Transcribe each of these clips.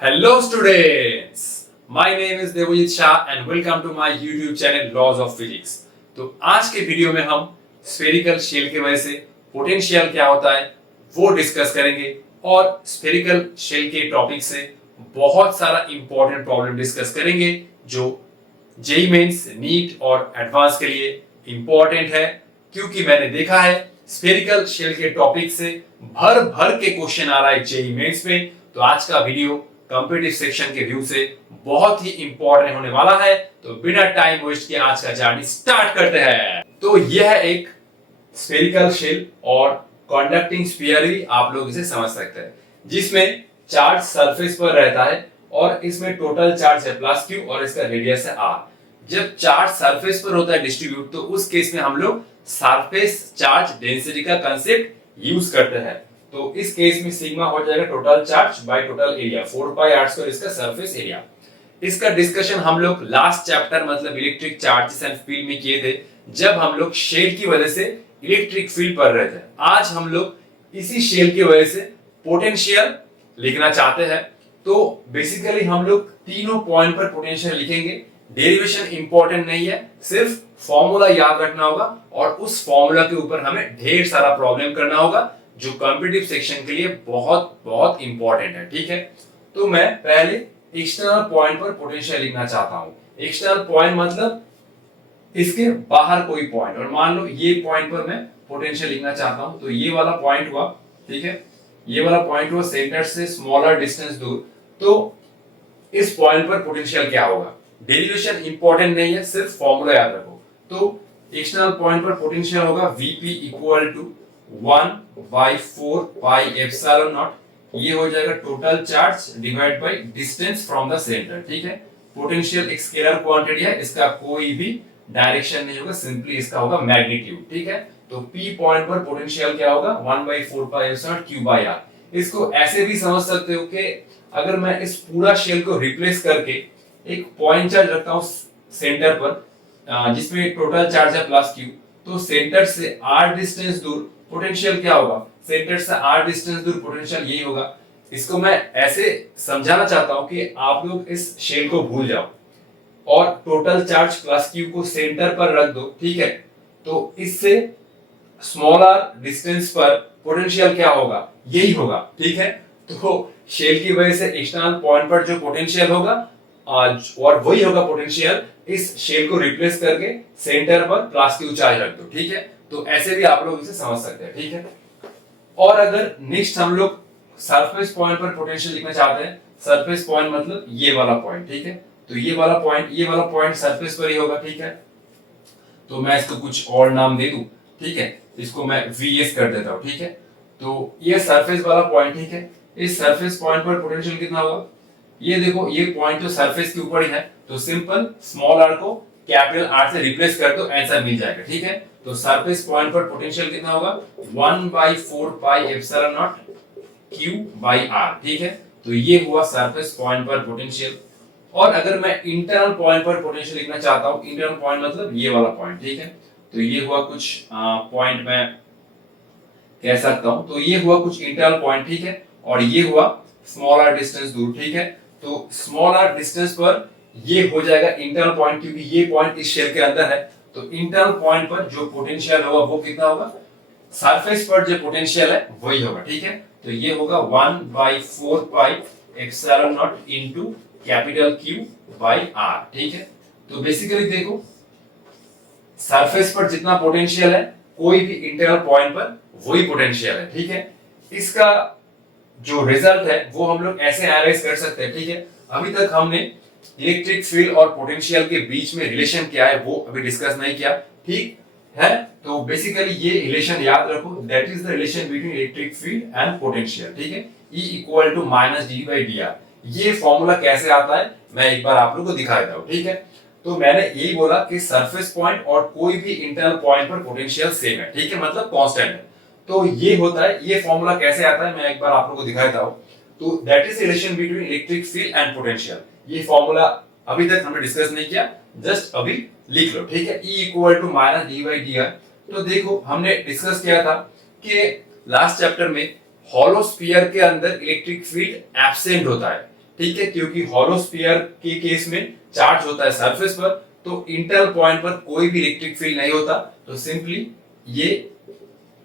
Hello students, my name is Devojit Shah and welcome to my YouTube channel Laws of Physics। तो आज के video में हम spherical shell की वजह से पोटेंशियल क्या होता है वो डिस्कस करेंगे और स्फेरिकल शेल के टॉपिक से बहुत सारा इंपॉर्टेंट प्रॉब्लम डिस्कस करेंगे जो जेई मेंस, नीट और एडवांस के लिए इंपॉर्टेंट है, क्योंकि मैंने देखा है स्फेरिकल शेल के टॉपिक से भर भर के क्वेश्चन आ रहा है जेई मेंस में। तो आज का वीडियो कॉम्पिटिटिव सेक्शन के व्यू से बहुत ही इंपॉर्टेंट होने वाला है। तो बिना टाइम वेस्ट किए आज का जर्नी स्टार्ट करते हैं। तो यह एक स्फेरिकल शेल और कंडक्टिंग स्फीयर भी आप लोग इसे समझ सकते हैं, जिसमें चार्ज सरफेस पर रहता है और इसमें टोटल चार्ज है प्लस क्यू और इसका रेडियस है आर। जब चार्ज सरफेस पर होता है डिस्ट्रीब्यूट, तो उस केस में हम लोग सरफेस चार्ज डेंसिटी का कंसेप्ट यूज करते हैं। तो इस केस में सिग्मा हो जाएगा total charge by total area, 4 pi r square इसका सरफेस एरिया। इसका डिस्कशन हम लोग लास्ट चैप्टर मतलब इलेक्ट्रिक चार्जेस एंड फील्ड में किए थे, जब हम लोग शेल की वजह से इलेक्ट्रिक फील्ड पढ़ रहे थे। आज हम लोग इसी शेल की वजह से पोटेंशियल लिखना चाहते हैं। तो बेसिकली हम लोग तीनों पॉइंट पर पोटेंशियल लिखेंगे। डेरिवेशन इंपॉर्टेंट नहीं है, सिर्फ फॉर्मूला याद रखना होगा और उस फॉर्मूला के ऊपर हमें ढेर सारा प्रॉब्लम करना होगा, जो कॉम्पिटिटिव सेक्शन के लिए बहुत बहुत इंपॉर्टेंट है। ठीक है, तो मैं पहले एक्सटर्नल पॉइंट पर पोटेंशियल लिखना चाहता हूं। एक्सटर्नल पॉइंट मतलब इसके बाहर कोई पॉइंट, और मान लो ये पॉइंट पर मैं पोटेंशियल लिखना चाहता हूं। तो ये वाला पॉइंट हुआ, ठीक है, ये वाला पॉइंट हुआ सेंटर से स्मॉलर डिस्टेंस दूर। तो इस पॉइंट पर पोटेंशियल क्या होगा? डेरिवेशन इंपॉर्टेंट नहीं है, सिर्फ फॉर्मूला याद रखो। तो एक्सटर्नल पॉइंट पर पोटेंशियल होगा Vp equal to 1/4 pi epsilon naught. ये हो जाएगा total charge divide by distance from the centre. ठीक है, पोटेंशियल एक स्केलर क्वांटिटी है, इसका कोई भी डायरेक्शन नहीं होगा, सिंपली इसका होगा मैग्नीट्यूड। ठीक है, तो P पॉइंट पर पोटेंशियल क्या होगा? 1/4 pi epsilon Q by R। इसको ऐसे भी समझ सकते हो कि अगर मैं इस पूरा शेल को रिप्लेस करके एक पॉइंट चार्ज रखता हूं सेंटर पर, जिसमें टोटल चार्ज है प्लस क्यू, तो सेंटर से r डिस्टेंस दूर पोटेंशियल क्या होगा? सेंटर से r डिस्टेंस दूर पोटेंशियल यही होगा। इसको मैं ऐसे समझाना चाहता हूं कि आप लोग इस शेल को भूल जाओ और टोटल चार्ज प्लस क्यू को सेंटर पर रख दो। ठीक है, तो इससे स्मॉलर डिस्टेंस पर पोटेंशियल क्या होगा? यही होगा। ठीक है, तो शेल की वजह से एक्सटर्नल पॉइंट पर जो पोटेंशियल होगा और वही होगा पोटेंशियल इस शेल को रिप्लेस करके सेंटर पर प्लस क्यू चार्ज रख दो। ठीक है, तो ऐसे भी आप लोग इसे समझ सकते हैं। ठीक है, और अगर नेक्स्ट हम लोग सरफेस पॉइंट पर पोटेंशियल लिखना चाहते हैं, सरफेस पॉइंट मतलब ये वाला पॉइंट। ठीक है, तो ये वाला पॉइंट सरफेस पर ही होगा। ठीक है, तो मैं इसको कुछ और नाम दे दूं। ठीक है, इसको मैं Vs कर देता हूं। ठीक है, तो ये सरफेस वाला पॉइंट। ठीक है, इस सरफेस पॉइंट पर पोटेंशियल कितना होगा? ये देखो, ये पॉइंट तो सरफेस के ऊपर ही है, तो सिंपल स्मॉल r को कैपिटल R से रिप्लेस कर दो, आंसर मिल जाएगा। ठीक है, तो सरफेस पॉइंट पर पोटेंशियल कितना होगा? 1/4 pi epsilon not Q by R। ठीक है, तो ये हुआ सरफेस पॉइंट पर पोटेंशियल। और अगर मैं इंटरनल पॉइंट पर पोटेंशियल लिखना चाहता हूं, इंटरनल पॉइंट मतलब ये वाला पॉइंट। ठीक है, तो ये हुआ कुछ पॉइंट मैं कह सकता हूं, तो ये हुआ कुछ इंटरनल पॉइंट। ठीक है, और ये हुआ स्मॉलर डिस्टेंस दूर। ठीक है, तो स्मॉलर डिस्टेंस पर ये हो जाएगा इंटरनल पॉइंट, क्योंकि ये पॉइंट इस शेल के अंदर है। तो इंटरनल पॉइंट पर जो पोटेंशियल होगा वो कितना होगा? सरफेस पर जो पोटेंशियल है वही होगा। ठीक है, तो ये होगा 1/4 pi epsilon naught into capital Q by R। ठीक है, तो बेसिकली देखो, सरफेस पर जितना पोटेंशियल है कोई भी इंटरनल पॉइंट पर वही पोटेंशियल है। ठीक है, इसका जो रिजल्ट है वो हम लोग ऐसे एनालाइज कर सकते हैं। ठीक है, अभी तक हमने इलेक्ट्रिक फील्ड और पोटेंशियल के बीच में रिलेशन क्या है वो अभी डिस्कस नहीं किया। ठीक है, तो बेसिकली ये रिलेशन याद रखो, that is the relation between electric field and potential. ठीक है, E equal to minus d by d r. ये फॉर्मूला कैसे आता है मैं एक बार आप लोगों को दिखा देता हूं। ठीक है, तो मैंने यही बोला कि सरफेस पॉइंट और कोई भी इंटरनल पॉइंट पर पोटेंशियल सेम है। ठीक है, मतलब कांस्टेंट है। तो ये होता है, ये फॉर्मूला कैसे आता है मैं एक बार आप लोगों को दिखा देता हूं। तो that is relation between electric field and potential. ये फॉर्मूला अभी तक हमने डिस्कस नहीं किया, जस्ट अभी लिख लो। ठीक है, E equal to minus d by d r. तो देखो, हमने डिस्कस किया था कि लास्ट चैप्टर में हॉलो स्फीयर के अंदर इलेक्ट्रिक फील्ड एब्सेंट होता है। ठीक है, क्योंकि हॉलो स्फीयर के केस में चार्ज होता है सरफेस पर, तो इंटरनल पॉइंट पर कोई भी इलेक्ट्रिक फील्ड नहीं होता, तो सिंपली ये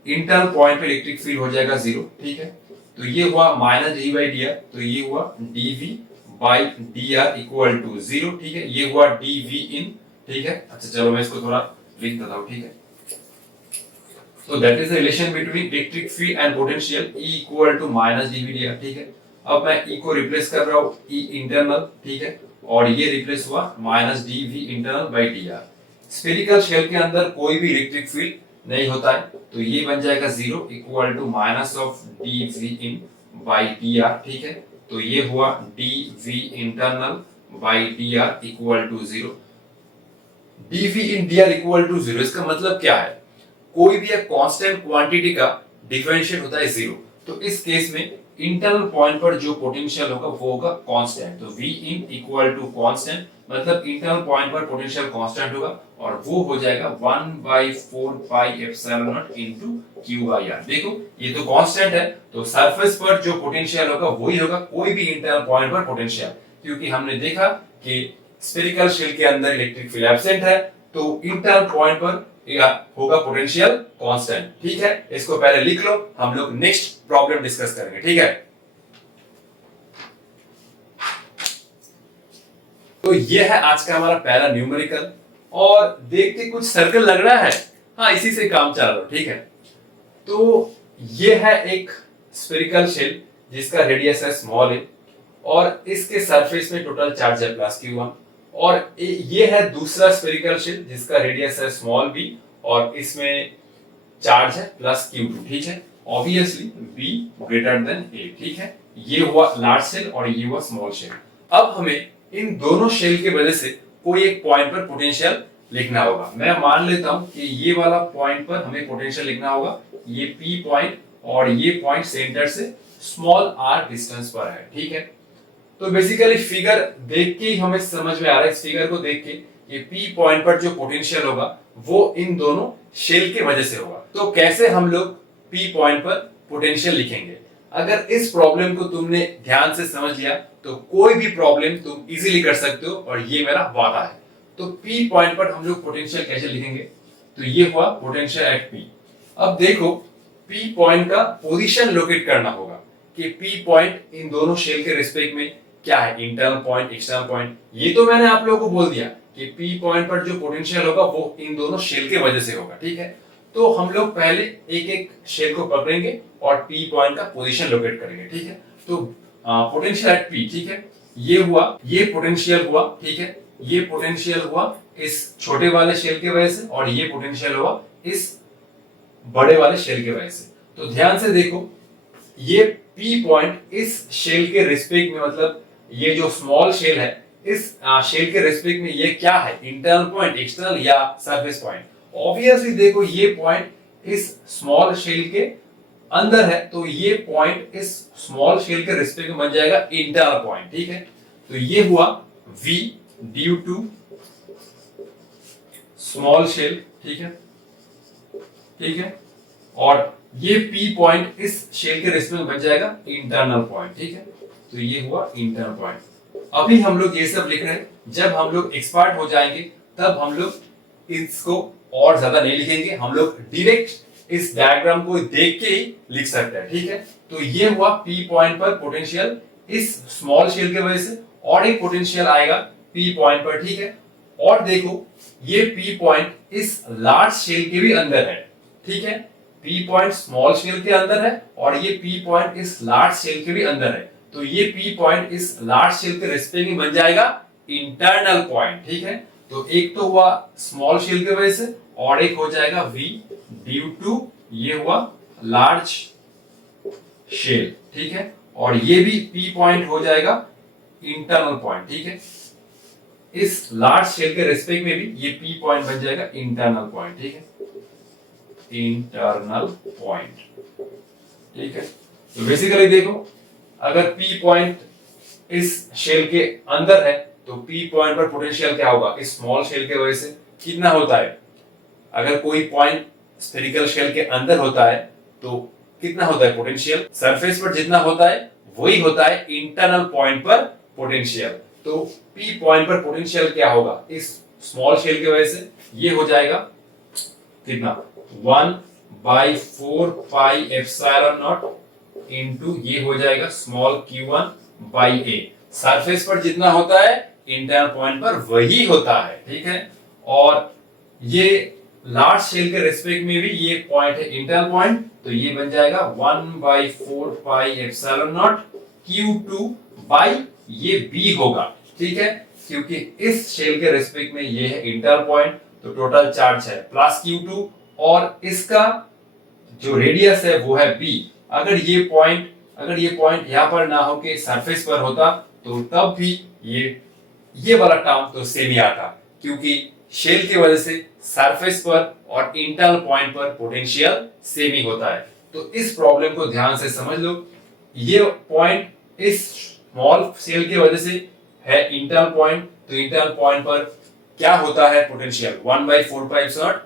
इंटरनल पॉइंट पे इलेक्ट्रिक फील्ड हो जाएगा जीरो। ठीक है, तो ये हुआ minus d by d r, तो ये हुआ dv by d r equal to zero. ठीक है, ये हुआ dv इन। ठीक है, अच्छा चलो मैं इसको थोड़ा लिख देता हूं। ठीक है, so that is the relation between electric field and potential E equal to minus dv dr। ठीक है, अब मैं E को रिप्लेस कर रहा हूँ E इंटरनल। ठीक है, और ये रिप्लेस हुआ minus dv internal by dr। Spherical shell के अंदर कोई भी इलेक्ट्रिक फील्ड नहीं होता है, तो ये बन जाएगा zero equal to minus of dv in by dr। ठीक है, तो ये हुआ dv internal by dr equal to zero. dv in dr equal to zero, इसका मतलब क्या है? कोई भी एक कांस्टेंट क्वांटिटी का डिफरेंशियल होता है जीरो, तो इस केस में इंटरनल पॉइंट पर जो पोटेंशियल होगा वो होगा कांस्टेंट। तो v in equal to constant, मतलब इंटरनल पॉइंट पर पोटेंशियल कांस्टेंट होगा, और वो हो जाएगा 1/4 pi epsilon naught into q by r। देखो ये तो कांस्टेंट है, तो सरफेस पर जो पोटेंशियल होगा वही होगा कोई भी इंटरनल पॉइंट पर पोटेंशियल, क्योंकि हमने देखा कि स्फेरिकल शेल के अंदर इलेक्ट्रिक फील्ड एब्सेंट है, तो इंटरनल पॉइंट पर होगा पोटेंशियल कांस्टेंट। ठीक है, इसको पहले लिख लो, हम लोग नेक्स्ट प्रॉब्लम डिस्कस करेंगे। ठीक है, तो ये है आज का हमारा पहला न्यूमेरिकल, और देख के कुछ सर्कल लग रहा है, हाँ इसी से काम चल रहा है। ठीक है, तो ये है एक स्फेरिकल शेल जिसका रेडियस है स्मॉल ए, और इसके सरफेस में टोटल चार्ज है प्लस q1, और ये है दूसरा स्फेरिकल शेल जिसका रेडियस है स्मॉल b, और इसमें चार्ज है प्लस q2। ठीक है, obviously b greater than a। ठीक है, ये हुआ लार्ज शेल और ये हुआ स्मॉल शेल। अब हमें इन दोनों शेल के वजह से कोई एक पॉइंट पर पोटेंशियल लिखना होगा। मैं मान लेता हूं कि ये वाला पॉइंट पर हमें पोटेंशियल लिखना होगा, ये p पॉइंट, और ये पॉइंट सेंटर से स्मॉल r डिस्टेंस पर है। ठीक है, तो बेसिकली फिगर देख के ही हमें समझ में आ रहा है, इस फिगर को देख के ये P पॉइंट पर जो पोटेंशियल होगा वो इन दोनों शेल के वजह से होगा। तो कैसे हम लोग P पॉइंट पर पोटेंशियल लिखेंगे? अगर इस प्रॉब्लम को तुमने ध्यान से समझ लिया तो कोई भी प्रॉब्लम तुम इजीली कर सकते हो, और ये मेरा वादा है। तो P पॉइंट पर हम लोग पोटेंशियल कैसे लिखेंगे? तो ये हुआ पोटेंशियल एट P। अब देखो P पॉइंट का पोजीशन लोकेट करना होगा कि P पॉइंट इन दोनों शेल के रिस्पेक्ट में क्या है, इंटरनल पॉइंट, एक्सटर्नल पॉइंट। ये तो मैंने आप लोगों को बोल दिया कि P पॉइंट पर जो पोटेंशियल होगा वो इन दोनों शेल के वजह से होगा। ठीक है, तो हम लोग पहले एक एक शेल को पकड़ेंगे और P पॉइंट का पोजीशन लोकेट करेंगे। ठीक है, तो पोटेंशियल एट P। ठीक है, ये हुआ, ये पोटेंशियल हुआ। ठीक है, ये पोटेंशियल हुआ इस छोटे वाले शेल के वजह से, और ये पोटेंशियल हुआ इस बड़े वाले शेल के वजह से। तो ध्यान से देखो, ये P पॉइंट इस शेल के रिस्पेक्ट में, मतलब ये जो स्मॉल शेल है इस शेल के रिस्पेक्ट में ये क्या है, इंटरनल पॉइंट, एक्सटर्नल या सरफेस पॉइंट? ऑब्वियसली देखो ये पॉइंट इस स्मॉल शेल के अंदर है, तो ये पॉइंट इस स्मॉल शेल के रिस्पेक्ट में बन जाएगा इंटरनल पॉइंट। ठीक है, तो ये हुआ V due to small shell. ठीक है, ठीक है, और ये P पॉइंट इस शेल के रिस्पेक्ट में बन जाएगा इंटरनल पॉइंट। ठीक है, तो ये हुआ इंटरनल पॉइंट। अभी हम लोग ये सब लिख रहे हैं, जब हम लोग एक्सपर्ट हो जाएंगे तब हम लोग इसको और ज्यादा नहीं लिखेंगे, हम लोग डायरेक्ट इस डायग्राम को देख के ही लिख सकते हैं। ठीक है, तो ये हुआ P पॉइंट पर पोटेंशियल इस स्मॉल शेल के वजह से, और एक पोटेंशियल आएगा P पॉइंट पर। ठीक है, और देखो ये P पॉइंट इस लार्ज शेल के भी अंदर है। ठीक है, P पॉइंट स्मॉल शेल के अंदर है, और ये P पॉइंट इस लार्ज शेल के भी अंदर है, तो ये P पॉइंट इस लार्ज शेल के रिस्पेक्ट में बन जाएगा इंटरनल पॉइंट। ठीक है, तो एक तो हुआ स्मॉल शेल की वजह से, और एक हो जाएगा V ड्यू टू ये हुआ लार्ज शेल। ठीक है, और ये भी P पॉइंट हो जाएगा इंटरनल पॉइंट। ठीक है, इस लार्ज शेल के रिस्पेक्ट में भी ये P पॉइंट बन जाएगा इंटरनल पॉइंट। ठीक है, इंटरनल पॉइंट। ठीक है, तो बेसिकली देखो अगर P पॉइंट इस शेल के अंदर है तो P पॉइंट पर पोटेंशियल क्या होगा, इस स्मॉल शेल के वजह से कितना होता है? अगर कोई पॉइंट स्फेरिकल शेल के अंदर होता है तो कितना होता है पोटेंशियल? सरफेस पर जितना होता है वही होता है इंटरनल पॉइंट पर पोटेंशियल। तो P पॉइंट पर पोटेंशियल क्या होगा इस स्मॉल शेल की वजह से, ये हो जाएगा कितना 1/4 पाई एप्सिलॉन नॉट इनटू ये हो जाएगा स्मॉल q1/a। सरफेस पर जितना होता है इंटरनल पॉइंट पर वही होता है, ठीक है। और ये लार्ज शेल के रेस्पेक्ट में भी ये पॉइंट है इंटरनल पॉइंट, तो ये बन जाएगा 1/4 pi epsilon not q2 by ये b होगा, ठीक है। क्योंकि इस शेल के रेस्पेक्ट में ये है इंटरनल पॉइंट, तो टोटल चार्ज है प्लस q2 और इसका जो रेडियस है वो है b। अगर ये पॉइंट यहां पर ना हो के सरफेस पर होता तो तब भी ये वाला टर्म तो सेम ही आता, क्योंकि शेल की वजह से सरफेस पर और इंटरनल पॉइंट पर पोटेंशियल सेम ही होता है। तो इस प्रॉब्लम को ध्यान से समझ लो। ये पॉइंट इस स्मॉल शेल की वजह से है इंटरनल पॉइंट, तो इंटरनल पॉइंट पर क्या होता है पोटेंशियल 1/4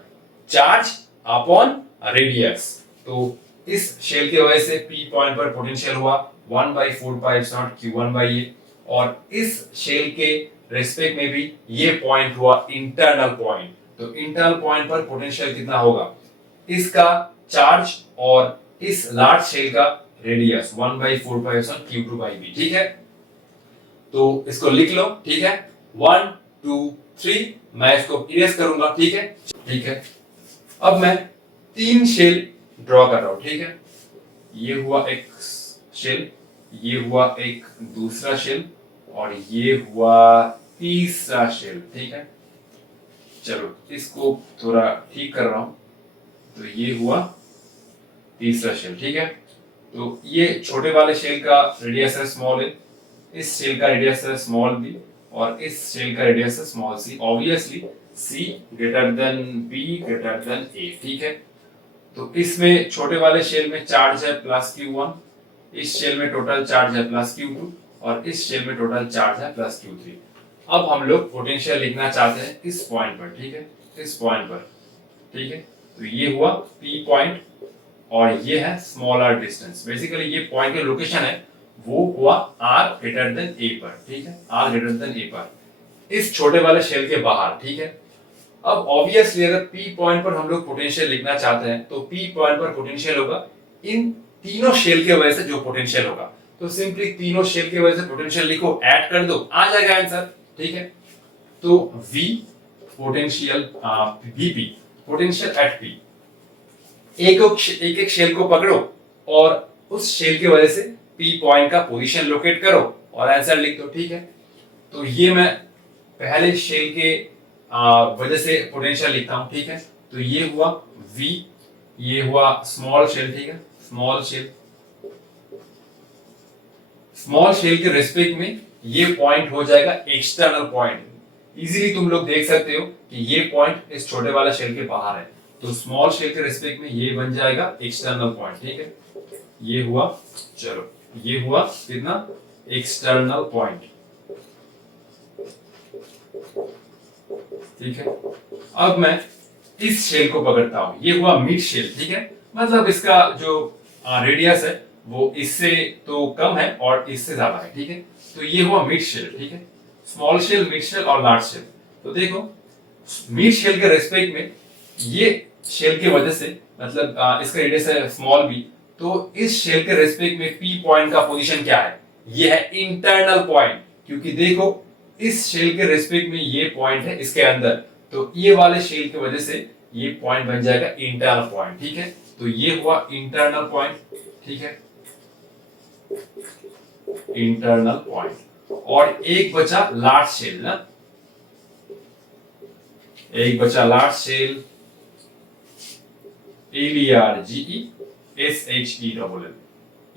चार्ज अपॉन रेडियस। तो इस शेल की वजह से P पॉइंट पर पोटेंशियल हुआ 1/4 q1/a और इस शेल के रेस्पेक्ट में भी ये पॉइंट हुआ इंटरनल पॉइंट। तो इंटरनल पॉइंट पर पोटेंशियल कितना होगा, इसका चार्ज और इस लार्ज शेल का रेडियस 1/4 q2/b, ठीक है। तो इसको लिख लो, ठीक है 1 2 3। मैं इसको इरेज करूंगा, ठीक है, ठीक है। अब मैं 3 शेल ड्रॉ कर रहा हूं, ठीक है। ये हुआ एक शेल, ये हुआ एक दूसरा शेल और ये हुआ तीसरा शेल, ठीक है। चलो इसको थोड़ा ठीक कर रहा हूं। तो ये हुआ तीसरा शेल, ठीक है। तो ये छोटे वाले शेल का रेडियस है स्मॉल ए, इस शेल का रेडियस है स्मॉल बी और इस शेल का रेडियस है small c. Obviously c greater than b greater than a, ठीक है। तो इसमें छोटे वाले शेल में चार्ज है प्लस q1, इस शेल में टोटल चार्ज है प्लस q2 और इस शेल में टोटल चार्ज है प्लस q3। अब हम लोग पोटेंशियल लिखना चाहते हैं इस पॉइंट पर, ठीक है, इस पॉइंट पर, ठीक है। तो ये हुआ P पॉइंट और ये है स्मॉलर डिस्टेंस। बेसिकली ये पॉइंट की लोकेशन है वो हुआ r ग्रेटर देन a पर, ठीक है, r ग्रेटर देन a पर, इस छोटे वाले शेल के बाहर, ठीक है। अब ऑब्वियसली अगर P पॉइंट पर हम लोग पोटेंशियल लिखना चाहते हैं तो P पॉइंट पर पोटेंशियल होगा इन तीनों शेल की वजह से जो पोटेंशियल होगा। तो सिंपली तीनों शेल की वजह से पोटेंशियल लिखो, ऐड कर दो, आ जाएगा आंसर, ठीक है। तो V potential VP potential at P, एक एक शेल को पकड़ो और उस शेल की वजह से P पॉइंट का पोजीशन लोकेट करो और आंसर लिख दो, ठीक है। तो ये मैं पहले शेल के वजह से पोटेंशियल लिखता हूं, ठीक है। तो ये हुआ V, ये हुआ स्मॉल शेल, ठीक है, स्मॉल शेल। स्मॉल शेल के रेस्पेक्ट में ये पॉइंट हो जाएगा एक्सटर्नल पॉइंट। इजीली तुम लोग देख सकते हो कि ये पॉइंट इस छोटे वाला शेल के बाहर है, तो स्मॉल शेल के रेस्पेक्ट में ये बन जाएगा एक्सटर्नल पॉइंट, ठीक है। ये हुआ, चलो ये हुआ कितना एक्सटर्नल पॉइंट, ठीक है। अब मैं इस शेल को पकड़ता हूं, ये हुआ मिड शेल, ठीक है। मतलब इसका जो रेडियस है वो इससे तो कम है और इससे ज्यादा है, ठीक है। तो ये हुआ मिड शेल, ठीक है। स्मॉल शेल, मिड शेल और लार्ज शेल। तो देखो मिड शेल के रेस्पेक्ट में ये शेल की वजह से मतलब इसका रेडियस है स्मॉल बी, तो इस शेल के रेस्पेक्ट में P पॉइंट का पोजीशन क्या है, ये है इंटरनल पॉइंट। क्योंकि देखो इस शेल के रेस्पेक्ट में ये पॉइंट है इसके अंदर, तो ये वाले शेल की वजह से ये पॉइंट बन जाएगा इंटरनल पॉइंट, ठीक है। तो ये हुआ इंटरनल पॉइंट, ठीक है, इंटरनल पॉइंट। और एक बचा लार्ज शेल ना, एक बचा लार्ज शेल, LARGESHELL।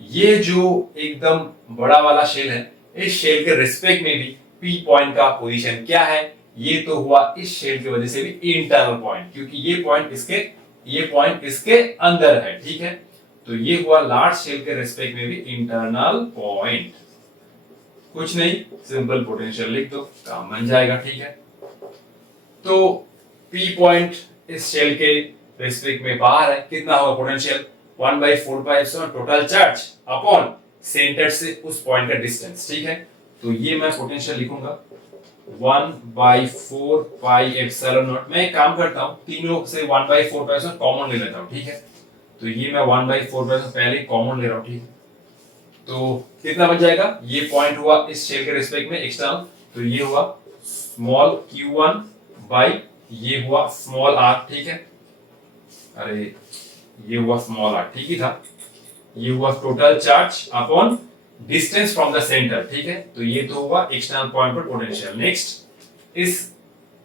ये जो एकदम बड़ा वाला शेल है, इस शेल के रिस्पेक्ट में भी P पॉइंट का पोजीशन क्या है, ये तो हुआ इस शेल की वजह से भी इंटरनल पॉइंट, क्योंकि ये पॉइंट इसके अंदर है, ठीक है। तो ये हुआ लार्ज शेल के रिस्पेक्ट में भी इंटरनल पॉइंट। कुछ नहीं, सिंपल पोटेंशियल लिख दो, काम बन जाएगा, ठीक है। तो P पॉइंट इस शेल के रेस्पेक्ट में बाहर है, कितना होगा potential 1/4 total charge upon centre से उस पॉइंट का डिस्टेंस, ठीक है। तो ये मैं पोटेंशियल लिखूंगा 1/4 पाई एप्सिलॉन नॉट। मैं एक काम करता हूँ, तीनों से 1/4 पाई कॉमन ले लेता हूँ, ठीक है। तो ये मैं 1/4 पाई पहले कॉमन ले रहा हूँ, ठीक है। तो कितना बच जाएगा, ये पॉइंट हुआ इस शेल के रिस्पेक्ट में एक्सटर्नल, तो ये हुआ स्मॉल q1 बाई ये हुआ स्मॉल r, ठीक है। अरे ये हुआ स्मॉल r, ठीक ही था। ये हुआ total charge upon distance from the centre, ठीक है। तो ये तो हुआ एक्सटर्नल पॉइंट पर पोटेंशियल। नेक्स्ट इस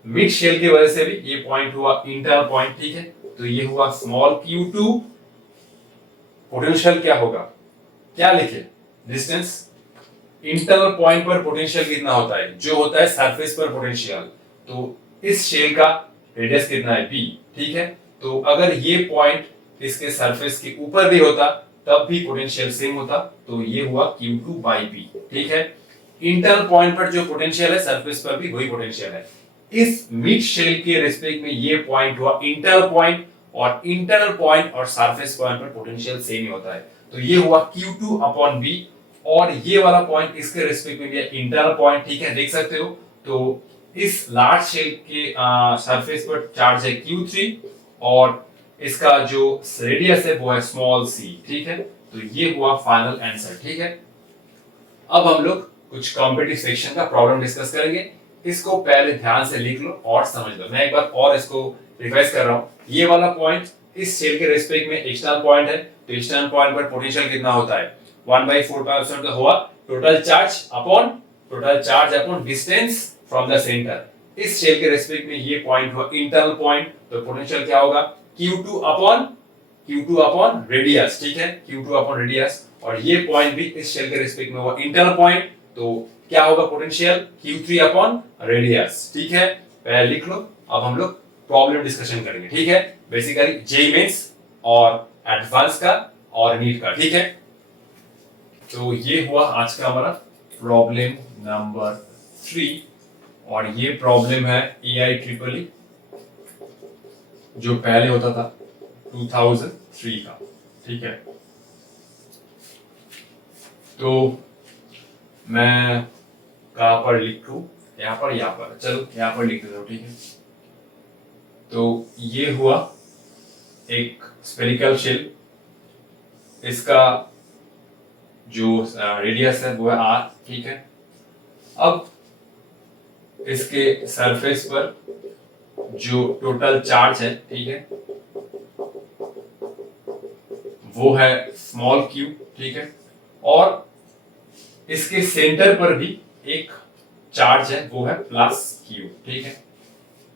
मिड शेल की वजह से भी ये पॉइंट हुआ इंटरनल पॉइंट, ठीक है। तो ये हुआ स्मॉल q2। पोटेंशियल क्या होगा, क्या लिखे, डिस्टेंस। इंटरनल पॉइंट पर पोटेंशियल कितना होता है, जो होता है सरफेस पर पोटेंशियल। तो इस शेल का रेडियस कितना है, b, ठीक है। तो अगर ये पॉइंट इसके सरफेस के ऊपर भी होता तब भी पोटेंशियल सेम होता, तो ये हुआ q2 बाई b, ठीक है। इंटरनल पॉइंट पर जो पोटेंशियल है सरफेस पर भी वही पोटेंशियल है। इस मिड शेल के रिस्पेक्ट में ये पॉइंट हुआ इंटरनल पॉइंट, और इंटरनल पॉइंट और सरफेस पॉइंट पर पोटेंशियल सेम ही होता है। तो ये हुआ q2 अपॉन b, और ये वाला पॉइंट इसके रिस्पेक्ट में भी इंटरनल पॉइंट, ठीक है, देख सकते हो। तो इस लार्ज शेल के सरफेस पर चार्ज है q3, और इसका जो रेडियस है वो है स्मॉल c, ठीक है। तो ये हुआ फाइनल आंसर, ठीक है। अब हम लोग कुछ कॉम्पिटिटिव सेक्शन का प्रॉब्लम डिस्कस करेंगे। इसको पहले ध्यान से लिख लो और समझ लो। मैं एक बार और इसको रिवाइज कर रहा हूँ। ये वाला पॉइंट इस शेल के रिस्पेक्ट में एक्सटर्नल पॉइंट है, तो एक्सटर्नल पॉइंट पर पोटेंशियल कितना होता है, 1/4 पाई एप्सिलॉन का हुआ total charge upon distance from the centre. इस शेल के रिस्पेक्ट में ये पॉइंट हुआ इंटरनल पॉइंट, तो पोटेंशियल क्या होगा, q2 अपॉन रेडियस, ठीक है, q2 अपॉन रेडियस। और ये पॉइंट भी इस शेल के रिस्पेक्ट में हुआ इंटरनल पॉइंट, तो क्या होगा पोटेंशियल, q3 अपॉन रेडियस, ठीक है। पहले लिख लो। अब हम लोग प्रॉब्लम डिस्कशन करेंगे, ठीक है। बेसिकली जेईई मेंस और एडवांस का और नीट का, ठीक है। तो ये हुआ आज का हमारा प्रॉब्लम नंबर 3, और ये प्रॉब्लम है AIEEE जो पहले होता था 2003 का, ठीक है। तो मैं कहां पर लिखूं, यहाँ पर, चलो यहाँ पर लिख देता हूं, ठीक है। तो ये हुआ एक स्फेरिकल शेल, इसका जो रेडियस है वो है r, ठीक है। अब इसके सरफेस पर जो टोटल चार्ज है, ठीक है, वो है स्मॉल q, ठीक है। और इसके सेंटर पर भी एक चार्ज है, वो है प्लस q, ठीक है।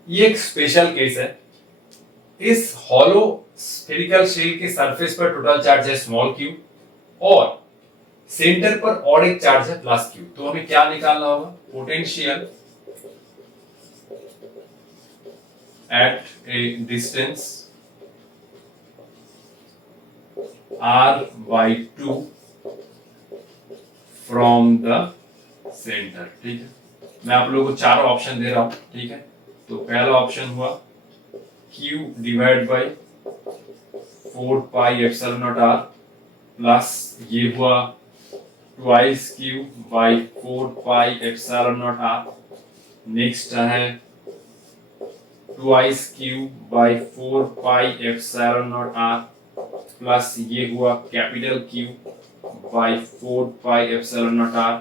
ये एक स्पेशल केस है। इस हॉलो स्फेरिकल शेल के सरफेस पर टोटल चार्ज है स्मॉल q, और सेंटर पर और एक चार्ज है प्लस q। तो हमें क्या निकालना होगा, potential at A distance r/2 from the centre, ठीक है। मैं आप लोगों को चारों ऑप्शन दे रहा हूं, ठीक है। तो पहला ऑप्शन हुआ q divide by 4 pi epsilon nought r, plus ये हुआ twice q by 4 pi epsilon nought r। Next है twice q by 4 pi epsilon nought r, plus ये हुआ capital Q by 4 pi epsilon nought r।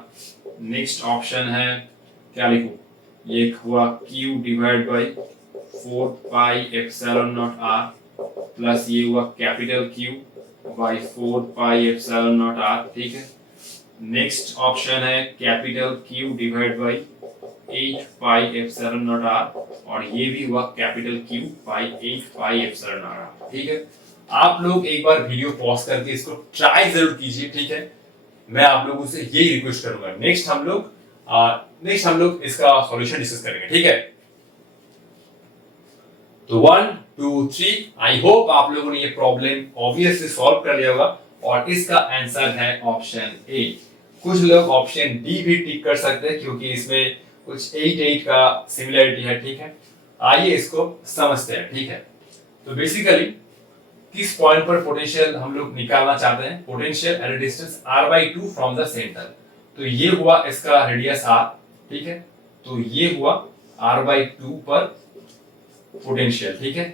Next option है, क्या लिखूं, ये हुआ Q divide by 4 pi epsilon nought r, plus ये हुआ capital Q by 4 pi epsilon nought r, ठीक है। नेक्स्ट ऑप्शन है capital Q divide by 8 pi epsilon nought r, और ये भी हुआ capital Q by 8 pi epsilon nought r, ठीक है। आप लोग एक बार वीडियो पॉज करके इसको ट्राई जरूर कीजिए, ठीक है। मैं आप लोगों से यही रिक्वेस्ट करूंगा। नेक्स्ट हम लोग इसका सॉल्यूशन डिस्कस करेंगे, ठीक है। तो 1 2 3, आई होप आप लोगों ने ये प्रॉब्लम ऑब्वियसली सॉल्व कर लिया होगा, और इसका आंसर है ऑप्शन ए। कुछ लोग ऑप्शन डी भी टिक कर सकते हैं, क्योंकि इसमें कुछ 8 का सिमिलरिटी है, ठीक है। आइए इसको समझते हैं, ठीक है। तो बेसिकली किस पॉइंट पर पोटेंशियल हम लोग निकालना चाहते हैं, potential at a distance r/2 from the centre. तो ये हुआ इसका रेडियस r, ठीक है। तो ये हुआ r/2 पर पोटेंशियल, ठीक है।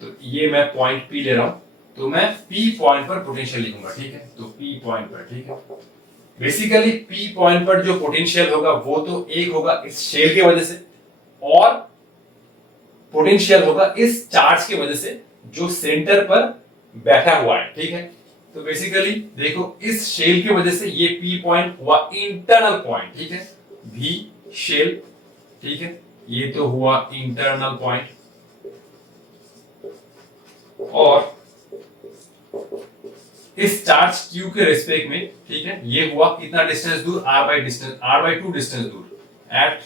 तो ये मैं पॉइंट P ले रहा हूं, तो मैं P पॉइंट पर पोटेंशियल लिखूंगा, ठीक है। तो P पॉइंट पर, ठीक है। बेसिकली P पॉइंट पर जो पोटेंशियल होगा वो तो एक होगा इस शेल की वजह से, और पोटेंशियल होगा इस चार्ज की वजह से जो सेंटर पर बैठा हुआ है, ठीक है। तो बेसिकली देखो इस शेल की वजह से ये P पॉइंट हुआ इंटरनल पॉइंट, ठीक है। V शेल, ठीक है, ये तो हुआ इंटरनल पॉइंट। और इस चार्ज Q के रेस्पेक्ट में, ठीक है, ये हुआ कितना डिस्टेंस दूर, r/2 डिस्टेंस दूर, एट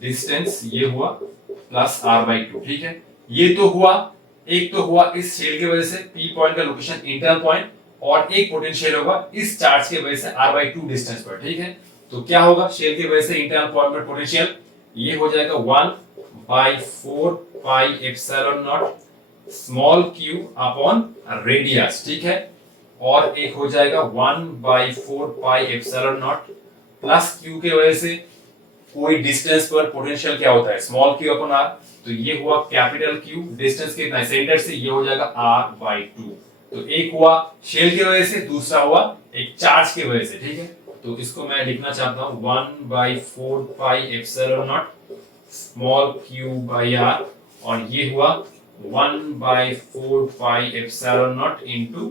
डिस्टेंस ये हुआ प्लस r/2, ठीक है। ये तो हुआ, एक तो हुआ इस शेल की वजह से P पॉइंट का लोकेशन इंटरनल पॉइंट, और एक पोटेंशियल होगा इस चार्ज की वजह से r/2 डिस्टेंस पर, ठीक है। तो क्या होगा शेल की वजह से इंटरनल पॉइंट पर पोटेंशियल, ये हो जाएगा 1/4 pi epsilon not small q upon radius, ठीक है। और एक हो जाएगा 1/4 pi epsilon not plus q के वजह से कोई डिस्टेंस पर पोटेंशियल क्या होता है, स्मॉल q अपॉन r। तो ये हुआ कैपिटल Q, डिस्टेंस कितना है सेंटर से, ये हो जाएगा r/2। तो एक हुआ शेल की वजह से, दूसरा हुआ एक चार्ज की वजह से, ठीक है। तो इसको मैं लिखना चाहता हूं 1/4 pi epsilon not small q by r, और ये हुआ 1/4 pi epsilon naught into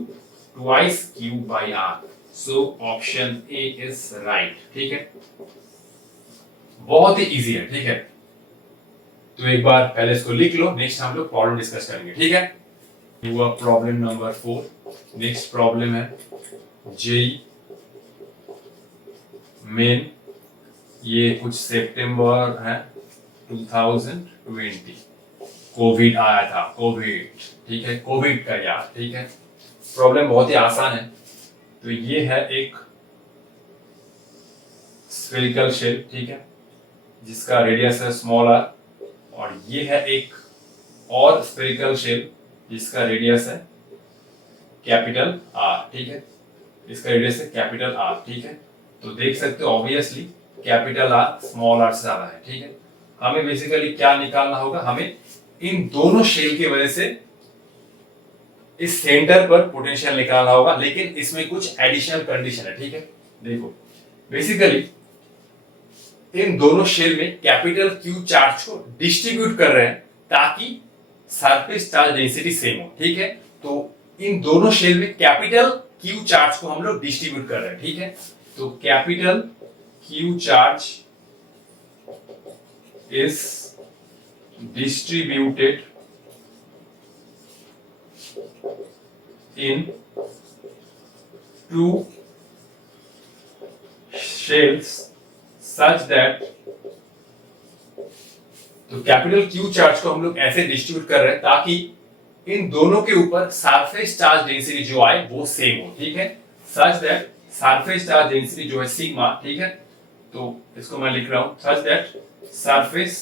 twice q by r। So option A is right, ठीक है। बहुत ही इजी है, ठीक है। तो एक बार पहले इसको लिख लो, नेक्स्ट हम लोग प्रॉब्लम डिस्कस करेंगे, ठीक है। हुआ प्रॉब्लम नंबर 4। नेक्स्ट प्रॉब्लम है जेई मेन, ये कुछ सितंबर है 2020, कोविड आया था, कोविड, ठीक है, कोविड का यार, ठीक है। प्रॉब्लम बहुत ही आसान है। तो ये है एक स्फेरिकल शेल, ठीक है, जिसका रेडियस है स्मॉल r, और ये है एक और स्फेरिकल शेल जिसका रेडियस है कैपिटल R, ठीक है। इसका रेडियस है कैपिटल R, ठीक है। तो देख सकते हो obviously capital R small r से ज्यादा है, ठीक है। हमें बेसिकली क्या निकालना होगा, हमें इन दोनों शेल की वजह से इस सेंटर पर पोटेंशियल निकालना होगा, लेकिन इसमें कुछ एडिशनल कंडीशन है, ठीक है। देखो बेसिकली इन दोनों शेल में कैपिटल Q चार्ज को डिस्ट्रीब्यूट कर रहे हैं ताकि सरफेस चार्ज डेंसिटी सेम हो, ठीक है। तो इन दोनों शेल में कैपिटल Q चार्ज को हम लोग डिस्ट्रीब्यूट कर रहे हैं, ठीक है। तो capital Q charge is distributed in two shells such that, तो कैपिटल Q चार्ज को हम लोग ऐसे डिस्ट्रीब्यूट कर रहे हैं ताकि इन दोनों के ऊपर सरफेस चार्ज डेंसिटी जो आए वो सेम हो, ठीक है। Such that surface charge density जो है सिग्मा, ठीक है। तो इसको मैं लिख रहा हूं such that surface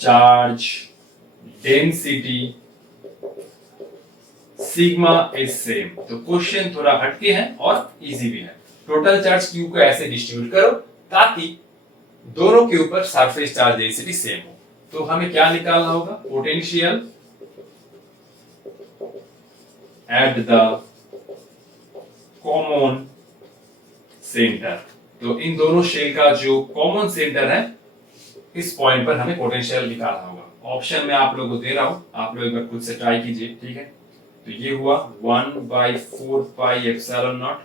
charge density sigma is same. तो क्वेश्चन थोड़ा हटके है और इजी भी है। टोटल चार्ज Q को ऐसे डिस्ट्रीब्यूट करो ताकि दोनों के ऊपर सरफेस चार्ज डेंसिटी सेम हो। तो हमें क्या निकालना होगा, potential at the common centre. तो इन दोनों शेल का जो कॉमन सेंटर है इस पॉइंट पर हमें पोटेंशियल निकालना होगा। ऑप्शन में आप लोगों को दे रहा हूं, आप लोग एक बार खुद से ट्राई कीजिए, ठीक है। तो ये हुआ 1/4 pi epsilon not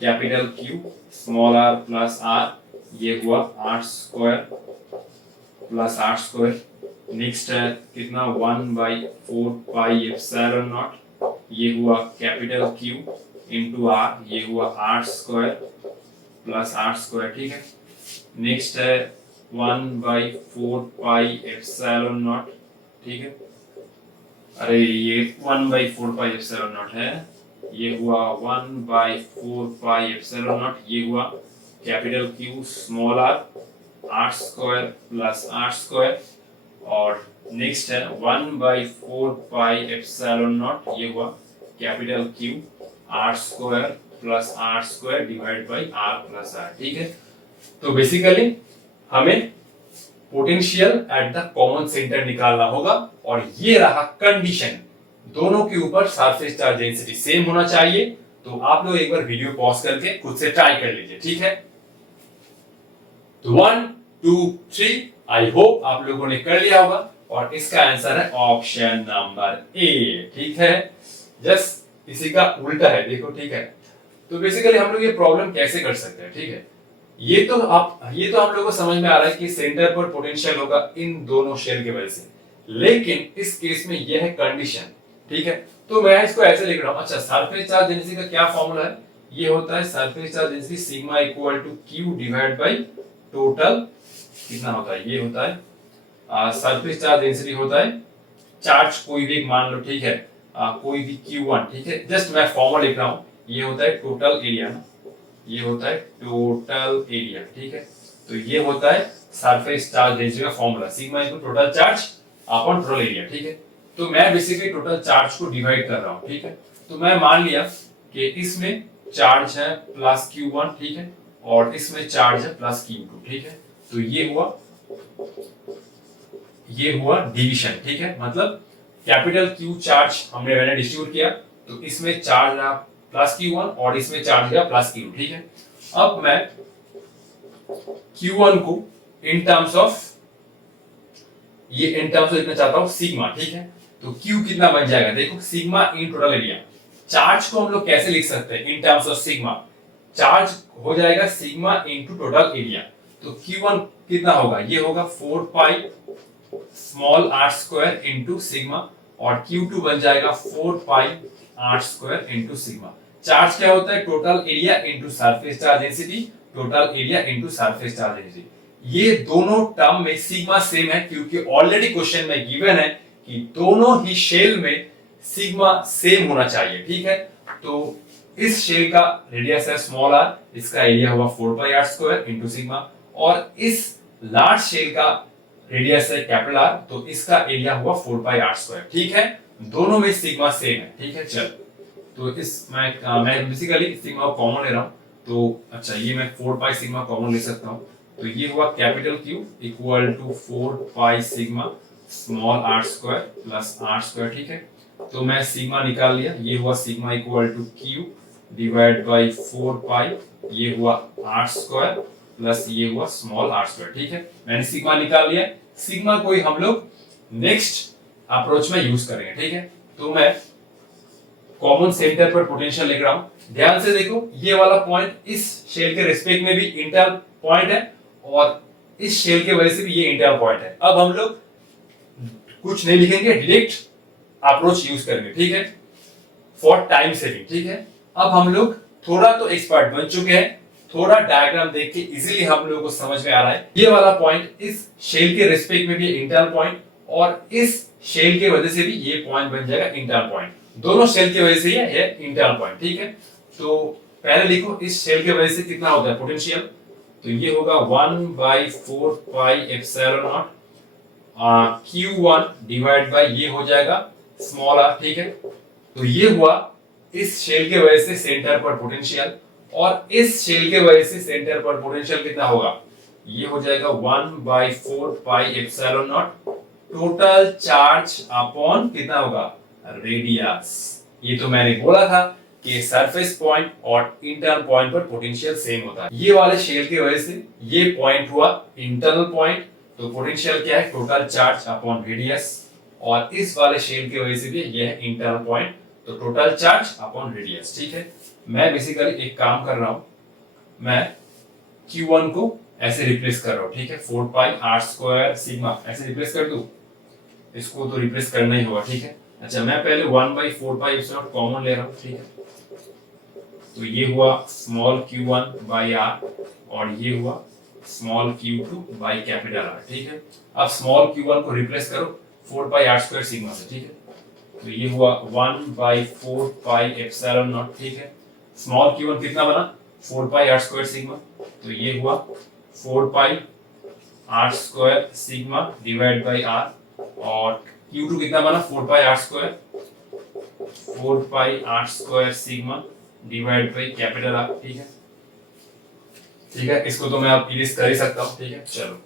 capital Q small r plus r, ये हुआ r square plus r square. Next है कितना 1/4 पाई एप्सिलॉन नॉट, ये हुआ कैपिटल Q इंटू r, ये हुआ r square plus r square, ठीक है। नेक्स्ट है 1/4 पाई एप्सिलॉन नॉट, ठीक है। अरे ये 1/4 पाई एप्सिलॉन नॉट है, ये हुआ 1/4 पाई एप्सिलॉन नॉट, ये हुआ capital Q small r square plus r square. और नेक्स्ट है 1/4 पाई एप्सिलॉन नॉट, ये हुआ capital Q r square plus r square divide by r plus r. ठीक है, तो बेसिकली हमें potential at the common centre निकालना होगा और ये रहा कंडीशन, दोनों के ऊपर सरफेस चार्ज डेंसिटी सेम होना चाहिए। तो आप लोग एक बार वीडियो पॉज करके खुद से ट्राई कर लीजिए। ठीक है, तो 1 2 3, आई होप आप लोगों ने कर लिया होगा और इसका आंसर है ऑप्शन नंबर ए। ठीक है, जस्ट इसी का उल्टा है, देखो। ठीक है, तो बेसिकली हम लोग ये प्रॉब्लम कैसे कर सकते हैं। ठीक है, ये तो हम लोगों को समझ में आ रहा है कि सेंटर पर पोटेंशियल होगा इन दोनों शेल के वजह से, लेकिन इस केस में यह है कंडीशन। ठीक है, तो मैं इसको ऐसे लिख रहा हूं। अच्छा, सरफेस चार्ज डेंसिटी का क्या फॉर्मूला है? ये होता है surface charge density sigma equal to Q divide by total, कितना होता है? ये होता है सरफेस चार्ज डेंसिटी होता है, चार्ज कोई भी एक मान लो। ठीक है, कोई भी Q1। ठीक है, जस्ट मैं फॉर्मूला लिख रहा हूं। ये होता है टोटल एरिया ना, ये होता है टोटल एरिया। ठीक है, तो ये होता है सरफेस चार्ज डेंसिटी का formula, sigma equal total charge upon total area. ठीक है, तो मैं बेसिकली टोटल चार्ज को डिवाइड कर रहा हूं। ठीक है, तो मैं मान लिया कि इसमें चार्ज है प्लस Q1। ठीक है, और इसमें चार्ज है प्लस Q2। ठीक है, तो ये हुआ डिवीजन। ठीक है, मतलब कैपिटल Q चार्ज मैंने डिस्ट्रीब्यूट किया, तो इसमें चार्ज रहा प्लस Q1 और इसमें चार्ज रहा प्लस Q2। ठीक है, अब मैं Q1 को इन टर्म्स ऑफ लिखना चाहता हूं सिग्मा। ठीक है, तो Q कितना बन जाएगा? देखो, sigma in total area. Charge को हम लोग कैसे लिख सकते हैं in terms of sigma? Charge हो जाएगा सिग्मा इनटू टोटल एरिया। तो Q1 कितना होगा? ये होगा 4 pi small r square into sigma, और Q2 बन जाएगा 4 पाई r square into sigma. Charge क्या होता है? Total area into surface charge density, total area into surface charge density. ये दोनों टर्म में सिग्मा सेम है, क्योंकि ऑलरेडी क्वेश्चन में गिवन है कि दोनों ही शेल में सिग्मा सेम होना चाहिए। ठीक है, तो इस शेल का रेडियस है स्मॉल r, इसका एरिया हुआ 4 पाई r स्क्वायर इनटू सिग्मा, और इस लार्ज शेल का रेडियस है कैपिटल R, तो इसका एरिया हुआ 4 पाई r स्क्वायर। ठीक है, दोनों में सिग्मा सेम है। ठीक है, चल, तो मैं बेसिकली सिग्मा को कॉमन ले रहा हूं, तो अच्छा, ये मैं 4 पाई सिग्मा कॉमन ले सकता हूं, तो ये हुआ capital Q equal to 4 pi sigma small r square plus r square. ठीक है, तो मैं सिग्मा निकाल लिया, ये हुआ sigma equal to Q divide by 4 pi, ये हुआ r स्क्वायर प्लस ये हुआ स्मॉल r स्क्वायर। ठीक है, मैंने सिग्मा निकाल लिया। सिग्मा को ही हम लोग नेक्स्ट अप्रोच में यूज करेंगे। ठीक है, तो मैं कॉमन सेंटर पर पोटेंशियल लिख रहा हूं। ध्यान से देखो, ये वाला पॉइंट इस शेल के रिस्पेक्ट में भी इंटरनल पॉइंट है और इस शेल के वजह से भी ये इंटरनल पॉइंट है। अब हम लोग कुछ नहीं लिखेंगे, डायरेक्ट अप्रोच यूज करेंगे। ठीक है, फॉर टाइम सेविंग। ठीक है, अब हम लोग थोड़ा तो एक्सपर्ट बन चुके हैं, थोड़ा डायग्राम देख के इजीली हम लोगों को समझ में आ रहा है ये वाला पॉइंट इस शेल के रिस्पेक्ट में भी इंटरनल पॉइंट, और इस शेल के वजह से भी ये पॉइंट बन जाएगा इंटरनल पॉइंट। दोनों शेल की वजह से ये इंटरनल पॉइंट। ठीक है, तो पहले लिखो इस शेल के वजह से कितना होता है पोटेंशियल, तो ये होगा 1/4 pi epsilon not Q1 divide by ये हो जाएगा स्मॉल r। ठीक है, तो ये हुआ इस शेल के वजह से सेंटर पर पोटेंशियल, और इस शेल के वजह से सेंटर पर पोटेंशियल कितना होगा? ये हो जाएगा 1/4 pi epsilon not total charge upon कितना होगा? रेडियस। ये तो मैंने बोला था कि सरफेस पॉइंट और इंटरनल पॉइंट पर पोटेंशियल सेम होता है। ये वाले शेल की वजह से ये पॉइंट हुआ इंटरनल पॉइंट, तो पोटेंशियल क्या है? टोटल चार्ज अपॉन रेडियस, और इस वाले शेल की वजह से भी ये है इंटरनल पॉइंट, तो टोटल चार्ज अपॉन रेडियस। ठीक है, मैं बेसिकली एक काम कर रहा हूं, मैं Q1 को ऐसे रिप्लेस कर रहा हूं। ठीक है, 4 पाई r स्क्वायर सिग्मा ऐसे रिप्लेस कर दूं, इसको तो रिप्लेस करना ही होगा। ठीक है, अच्छा, मैं पहले 1/4 पाई एप्सिलॉन कॉमन ले रहा हूं। ठीक है, तो ये हुआ स्मॉल Q1 बाय r, और ये हुआ small Q2 by capital R। ठीक है, अब स्मॉल Q1 को रिप्लेस करो 4 पाई r स्क्वायर सिग्मा से। ठीक है, तो ये हुआ 1/4 पाई एप्सिलॉन नॉट। ठीक है, स्मॉल Q1 कितना बना? 4 पाई r स्क्वायर सिग्मा, तो ये हुआ 4 पाई r square sigma divide by r, और Q2 कितना बना? 4 पाई r square, 4 pi r square sigma divide by capital R. ठीक है, ठीक है, इसको तो मैं अब इरेज कर ही सकता हूं। ठीक है, चलो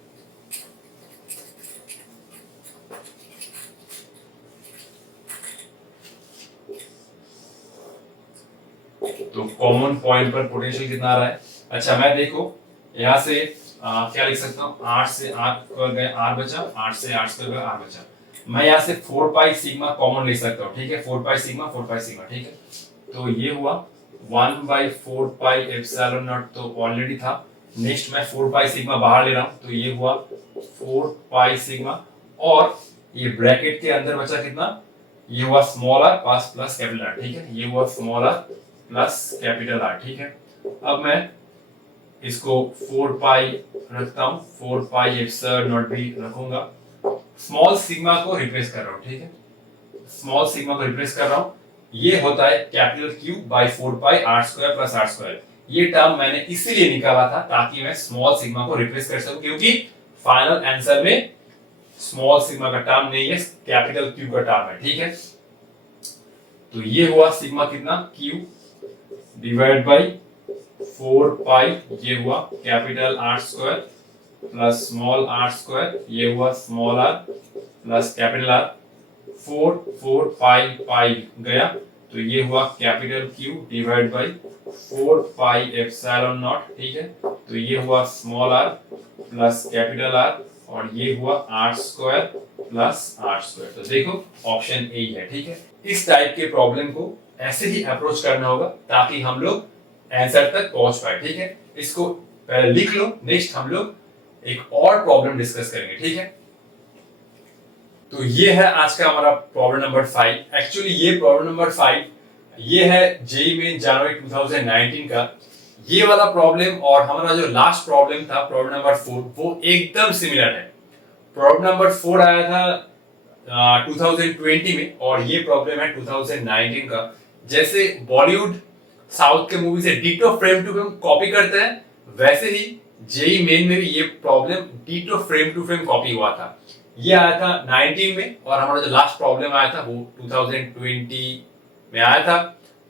तो कॉमन पॉइंट पर पोटेंशियल कितना आ रहा है? अच्छा मैं देखो यहाँ से क्या लिख सकता हूँ, 8 से 8 स्क्वायर गए r बचा, 8 से 8 स्क्वायर गए r बचा। मैं यहाँ से 4 पाई सिग्मा कॉमन ले सकता हूँ। ठीक है, 4 पाई सिग्मा 4 पाई सिग्मा। ठीक है, तो ये हुआ 1 बाई 4 पाई एप्सिलॉन नॉट तो ऑलरेडी था। नेक्स्ट मैं 4 पाई सिग्मा बाहर ले रहा हूँ तो ये हुआ 4 पाई सिग्मा, और ये ब्रैकेट के अंदर बचा कितना, ये हुआ स्मॉल r पास प्लस कैपिटल R। ठीक है, ये हुआ small r plus capital R। ठीक है, अब मैं इसको 4 पाई रखता हूँ, 4 पाई एप्सिलॉन नॉट भी रखूंगा, स्मॉल सिग्मा को रिप्लेस कर रहा हूँ। ठीक है, स्मॉल सिग्मा को रिप्लेस कर रहा हूँ, ये होता है capital Q by 4 pi r square plus r square. ये टर्म मैंने इसीलिए निकाला था ताकि मैं स्मॉल सिग्मा को रिप्लेस कर सकूं, क्योंकि फाइनल आंसर में स्मॉल सिग्मा का टर्म नहीं है, कैपिटल Q का टर्म है। ठीक है, तो ये हुआ सिग्मा कितना, Q डिवाइड बाई 4 पाई, ये हुआ capital R square plus small r square, ये हुआ small r plus capital R। 4 4 पाई पाई गया तो ये हुआ capital Q divide by 4 pi epsilon not. ठीक है, तो ये हुआ small r plus capital R, और ये हुआ r square plus r square. तो देखो ऑप्शन ए है। ठीक है, इस टाइप के प्रॉब्लम को ऐसे ही अप्रोच करना होगा ताकि हम लोग आंसर तक पहुंच पाए। ठीक है, इसको पहले लिख लो, नेक्स्ट हम लोग एक और प्रॉब्लम डिस्कस करेंगे। ठीक है, तो ये है आज का हमारा प्रॉब्लम नंबर 5। एक्चुअली ये प्रॉब्लम नंबर 5 ये है जेईई मेन जनवरी 2019 का। ये वाला प्रॉब्लम और हमारा जो लास्ट प्रॉब्लम था प्रॉब्लम नंबर 4 वो एकदम सिमिलर है। प्रॉब्लम नंबर 4 आया था 2020 में और ये प्रॉब्लम है 2019 का। जैसे बॉलीवुड साउथ के मूवी से ditto frame to frame copy करते हैं, वैसे ही जेईई मेन में भी ये problem ditto frame to frame copy हुआ था। ये आया था 19 में और हमारा जो लास्ट प्रॉब्लम आया था वो 2020 में आया था।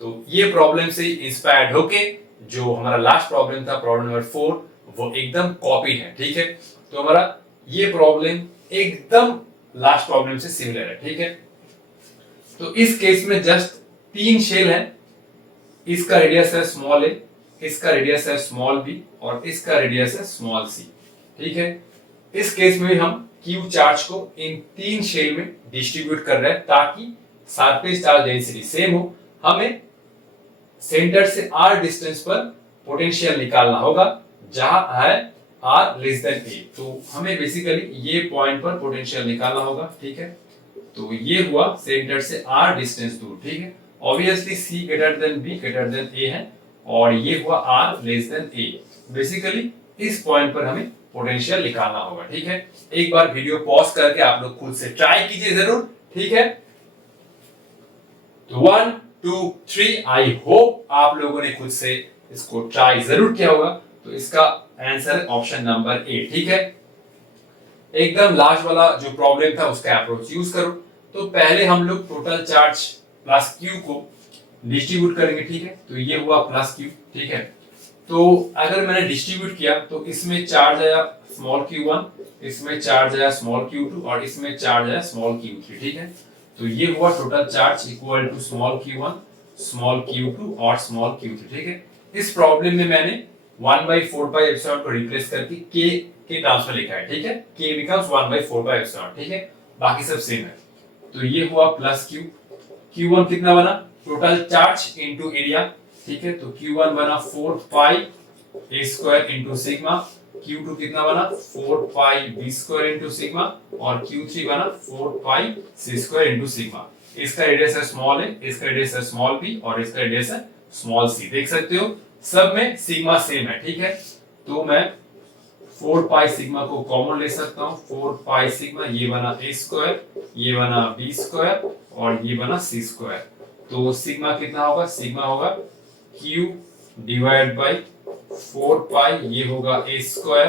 तो ये प्रॉब्लम से इंस्पायर्ड होके जो हमारा लास्ट प्रॉब्लम था प्रॉब्लम नंबर 4 वो एकदम कॉपीड है। ठीक है, तो हमारा ये प्रॉब्लम एकदम लास्ट प्रॉब्लम से सिमिलर है। ठीक है, तो इस केस में जस्ट 3 शेल है, इसका रेडियस है स्मॉल a, इसका रेडियस है स्मॉल b और इसका रेडियस है स्मॉल c। ठीक है, इस केस में हम Q चार्ज को इन 3 शेल में डिस्ट्रीब्यूट कर रहे हैं ताकि सरफेस चार्ज डेंसिटी सेम हो। हमें सेंटर से r डिस्टेंस पर पोटेंशियल निकालना होगा जहां है r लेस देन a। तो हमें बेसिकली ये पॉइंट पर पोटेंशियल निकालना होगा। ठीक है, तो ये हुआ सेंटर से r डिस्टेंस दूर। ठीक है, obviously c greater than b greater than a है और ये हुआ r less than a। Basically इस पॉइंट पर हमें पोटेंशियल निकालना होगा। ठीक है, एक बार वीडियो पॉज करके आप लोग खुद से ट्राई कीजिए जरूर। ठीक है, तो 1 2 3 आई होप आप लोगों ने खुद से इसको ट्राई जरूर किया होगा। तो इसका आंसर ऑप्शन नंबर 8। ठीक है, एकदम लास्ट वाला जो प्रॉब्लम था उसका अप्रोच यूज करो। तो पहले हम लोग टोटल चार्ज प्लस Q को डिस्ट्रीब्यूट करेंगे। ठीक है, तो ये हुआ प्लस Q। ठीक है, तो अगर मैंने डिस्ट्रीब्यूट किया तो इसमें चार्ज आया स्मॉल q1, इसमें चार्ज आया स्मॉल q2 और इसमें चार्ज आया स्मॉल q3। ठीक है, तो ये हुआ total charge equal to small q1 small q2 और स्मॉल q3। ठीक है, इस प्रॉब्लम में मैंने 1/4 पाई एप्सिलॉन को रिप्लेस करके k के टर्म्स में लिखा है। ठीक है, k बिकम्स 1/4 पाई एप्सिलॉन। ठीक है, बाकी सब सेम है। तो ये हुआ प्लस q, q1 कितना बना, टोटल चार्ज इनटू एरिया। ठीक है, तो q1 बना 4 पाई a square into sigma, q2 कितना बना 4 पाई b स्क्वायर इनटू सिग्मा और q3 बना 4 पाई c स्क्वायर इनटू सिग्मा। इसका रेडियस है स्मॉल a, इसका रेडियस है स्मॉल b और इसका रेडियस है स्मॉल c। देख सकते हो सब में सिग्मा सेम है। ठीक है, तो मैं 4 पाई सिग्मा को कॉमन ले सकता हूं, 4 पाई सिग्मा, ये बना a स्क्वायर, ये बना b स्क्वायर और ये बना c स्क्वायर। तो सिग्मा कितना होगा, सिग्मा होगा q डिवाइड बाई 4 पाई, ये होगा a square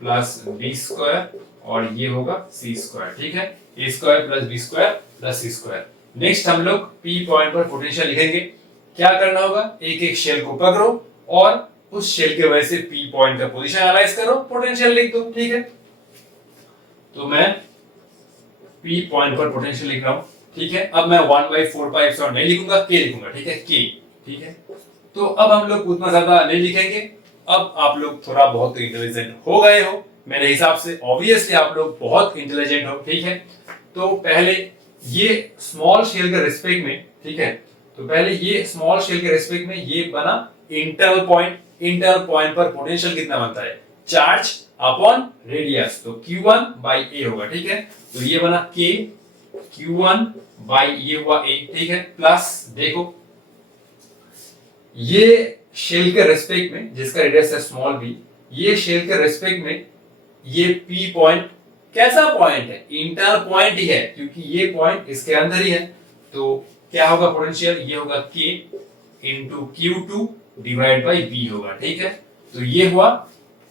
plus b square और ये होगा c स्क्वायर। ठीक है, a square plus b square plus c square. Next हम लोग p पॉइंट पर पोटेंशियल लिखेंगे। क्या करना होगा, एक एक शेल को पकड़ो और उस शेल के वजह से पी पॉइंट का पोजीशन एनालाइज करो, पोटेंशियल लिख दो। ठीक है, तो मैं पी पॉइंट पर पोटेंशियल लिख रहा हूं। ठीक है, अब मैं 1/4πε नहीं लिखूंगा, के लिखूंगा। ठीक है, के। ठीक है, तो अब हम लोग उतना ज्यादा नहीं लिखेंगे। अब आप लोग थोड़ा बहुत इंटेलिजेंट हो गए हो मेरे हिसाब से, ऑब्वियसली आप लोग बहुत इंटेलिजेंट हो। ठीक है, तो पहले ये स्मॉल शेल के रिस्पेक्ट में, ठीक है, तो पहले ये स्मॉल शेल के रिस्पेक्ट में ये बना इंटरनल पॉइंट। इंटरनल पॉइंट पर पोटेंशियल कितना बनता है, चार्ज अपॉन रेडियस, तो Q1/A होगा। ठीक है, तो ये बना K, Q1 बाई ये हुआ A। ठीक है, प्लस देखो ये शेल के रेस्पेक्ट में जिसका रेडियस है स्मॉल b, ये शेल के रेस्पेक्ट में ये P पॉइंट कैसा पॉइंट है, इंटर पॉइंट ही है, क्योंकि ये पॉइंट इसके अंदर ही है। तो क्या होगा पोटेंशियल, ये होगा K into Q2 divide by B होगा। ठीक है, तो ये हुआ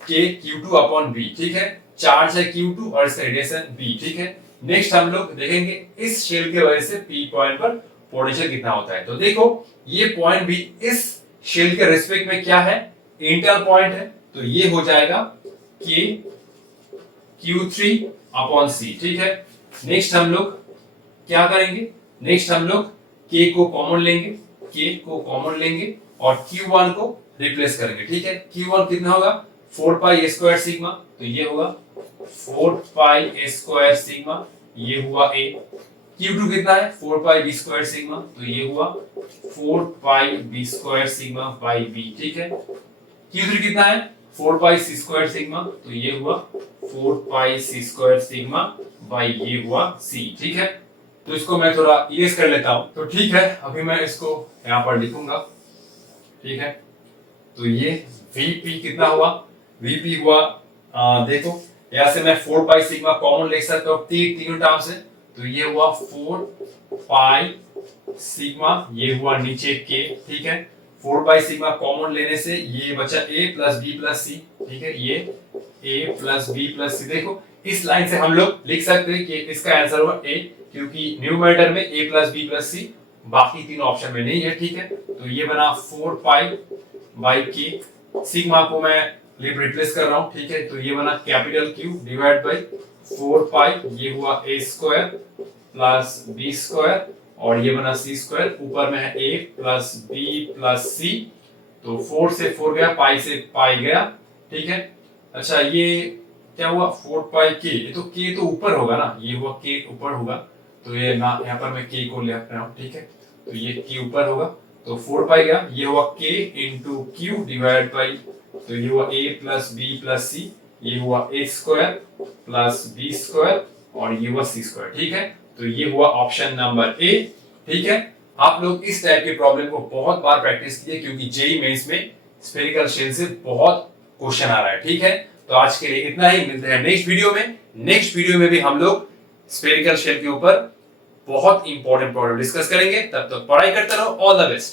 K Q2 अपॉन B। ठीक है, चार्ज है Q2 और इसका रेडियस है B। ठीक है, नेक्स्ट हम लोग देखेंगे इस शेल के वजह से P पॉइंट पर पोटेंशियल कितना होता है। तो देखो ये पॉइंट भी इस शेल के रिस्पेक्ट में क्या है, इंटर पॉइंट है, तो ये हो जाएगा K Q3 अपॉन C। ठीक है, नेक्स्ट हम लोग क्या करेंगे, नेक्स्ट हम लोग K को कॉमन लेंगे, K को कॉमन लेंगे और Q1 को रिप्लेस करेंगे। ठीक है, Q1 कितना होगा, 4πa² सिग्मा, तो ये होगा 4πa² सिग्मा, ये हुआ A। Q2 कितना है, 4πb² सिग्मा, तो ये हुआ 4πb² सिग्मा बाई B। ठीक है, Q3 कितना है, 4πc² सिग्मा, तो ये हुआ 4πc² सिग्मा बाई ये हुआ C। ठीक है, तो इसको मैं थोड़ा इरेज कर लेता हूं। तो ठीक है, अभी मैं इसको यहां पर लिखूंगा। ठीक है, तो ये Vp कितना हुआ, Vp हुआ देखो यहां से मैं 4π सिग्मा कॉमन ले सकता हूं तीनों टर्म से, तो ये हुआ 4π सिग्मा, ये हुआ नीचे K। ठीक है, 4π सिग्मा कॉमन लेने से ये बचा A plus B plus C। ठीक है, ये A plus B plus C। देखो इस लाइन से हम लोग लिख सकते हैं कि इसका आंसर हुआ A, क्योंकि न्यूमरेटर में A plus B plus C, बाकी तीनों ऑप्शन में नहीं है। ठीक है, तो ये बना 4π/K, सिग्मा को मैं रिप्लेस कर रहा हूं। ठीक है, तो ये बना कैपिटल Q डिवाइड बाई 4π, ये हुआ A² प्लस B² और ये बना C², ऊपर में है A plus B plus C, तो 4 से 4 गया, पाई से पाई गया। ठीक है, अच्छा ये क्या हुआ 4πK, ये तो K तो ऊपर होगा ना, ये हुआ K ऊपर होगा, तो ये ना यहाँ पर मैं K को ले रहा हूँ। ठीक है, तो ये K ऊपर होगा, तो 4π गया, ये हुआ K into Q divide by, तो ये हुआ A plus B plus C, ये हुआ A² प्लस B² और ये हुआ C²। ठीक है, तो ये हुआ ऑप्शन नंबर A। ठीक है, आप लोग इस टाइप के प्रॉब्लम को बहुत बार प्रैक्टिस कीजिए, क्योंकि जेईई मेंस में स्फेरिकल शेल से बहुत क्वेश्चन आ रहा है। ठीक है, तो आज के लिए इतना ही, मिलते हैं नेक्स्ट वीडियो में। नेक्स्ट वीडियो में भी हम लोग स्फेरिकल शेल के ऊपर बहुत इंपॉर्टेंट प्रॉब्लम डिस्कस करेंगे। तब तक पढ़ाई करते रहो, ऑल द बेस्ट।